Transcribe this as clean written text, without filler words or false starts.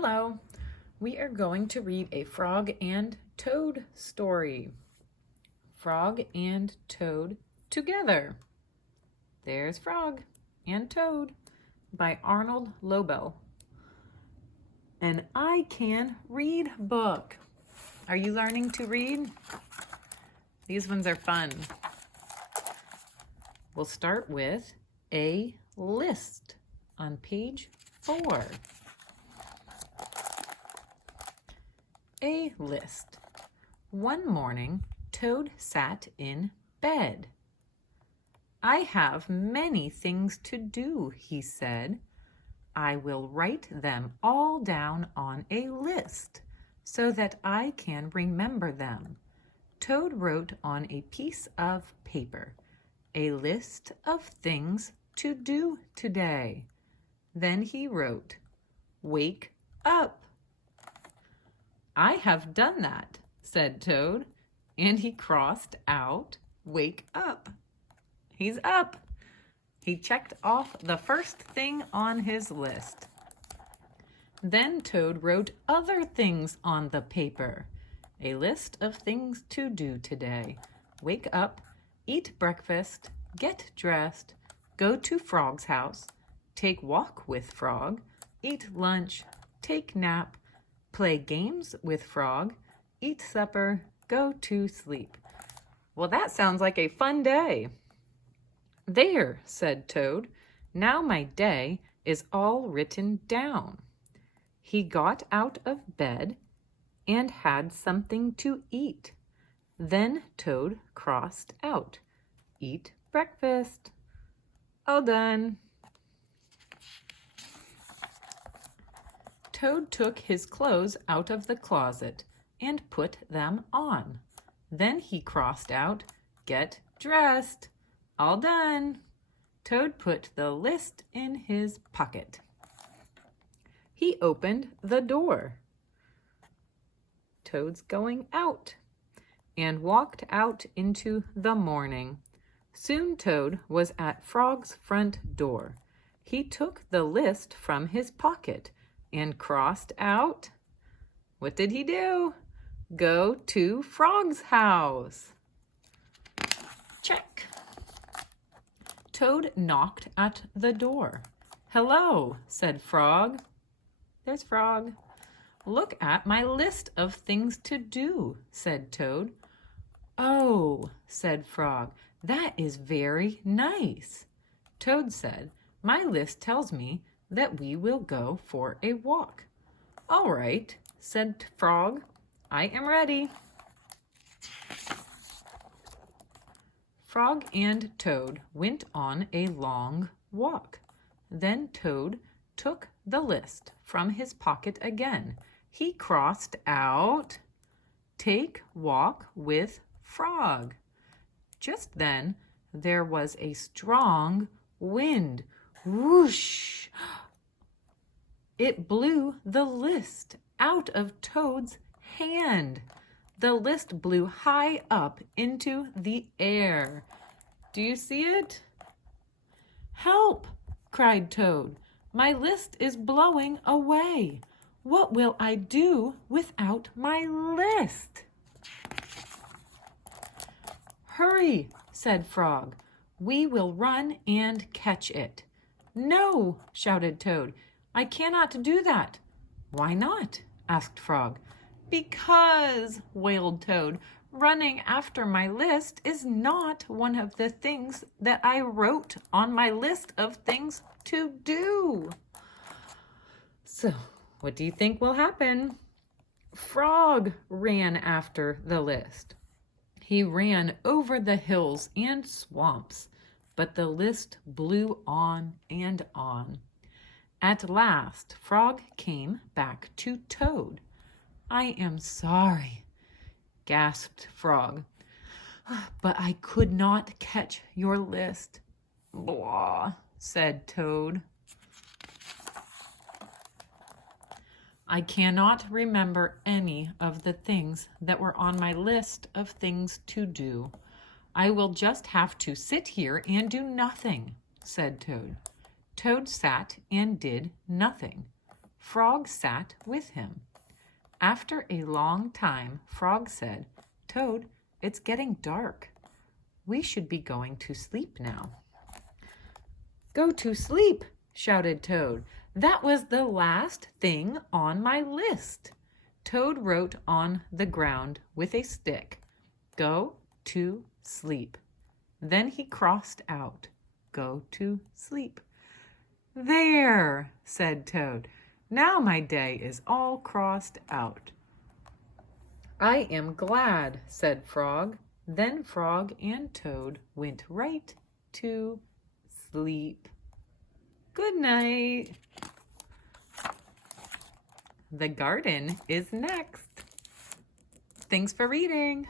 Hello, we are going to read a Frog and Toad story. Frog and Toad Together. There's Frog and Toad by Arnold Lobel. An I Can Read book. Are you learning to read? These ones are fun. We'll start with a list on page 4. A list. One morning, Toad sat in bed. I have many things to do, he said. I will write them all down on a list so that I can remember them. Toad wrote on a piece of paper a list of things to do today. Then he wrote, "Wake up." I have done that, said Toad, and he crossed out wake up. He's up. He checked off the first thing on his list. Then Toad wrote other things on the paper. A list of things to do today. Wake up, eat breakfast, get dressed, go to Frog's house, take walk with Frog, eat lunch, take nap, play games with Frog, eat supper, go to sleep. Well, that sounds like a fun day. There, said Toad. Now my day is all written down. He got out of bed and had something to eat. Then Toad crossed out, eat breakfast. All done. Toad took his clothes out of the closet and put them on. Then he crossed out, get dressed. All done. Toad put the list in his pocket. He opened the door. Toad's going out and walked out into the morning. Soon Toad was at Frog's front door. He took the list from his pocket and crossed out. What did he do? Go to Frog's house. Check. Toad knocked at the door. Hello, said Frog. There's Frog. Look at my list of things to do, said Toad. Oh, said Frog, that is very nice. Toad said, my list tells me that we will go for a walk. All right, said Frog. I am ready. Frog and Toad went on a long walk. Then Toad took the list from his pocket again. He crossed out, take walk with Frog. Just then, there was a strong wind. Whoosh! It blew the list out of Toad's hand. The list blew high up into the air. Do you see it? Help! Cried Toad. My list is blowing away. What will I do without my list? Hurry, said Frog. We will run and catch it. No, shouted Toad. I cannot do that. Why not? Asked Frog. Because, wailed Toad, running after my list is not one of the things that I wrote on my list of things to do. So, what do you think will happen? Frog ran after the list. He ran over the hills and swamps, but the list blew on and on. At last, Frog came back to Toad. I am sorry, gasped Frog, but I could not catch your list. Blah, said Toad. I cannot remember any of the things that were on my list of things to do. I will just have to sit here and do nothing, said Toad. Toad sat and did nothing. Frog sat with him. After a long time, Frog said, "Toad, it's getting dark. We should be going to sleep now." "Go to sleep," shouted Toad. "That was the last thing on my list." Toad wrote on the ground with a stick, "Go to sleep." Then he crossed out, "Go to sleep." "There," said Toad. "Now my day is all crossed out." "I am glad," said Frog. Then Frog and Toad went right to sleep. Good night. The garden is next. Thanks for reading.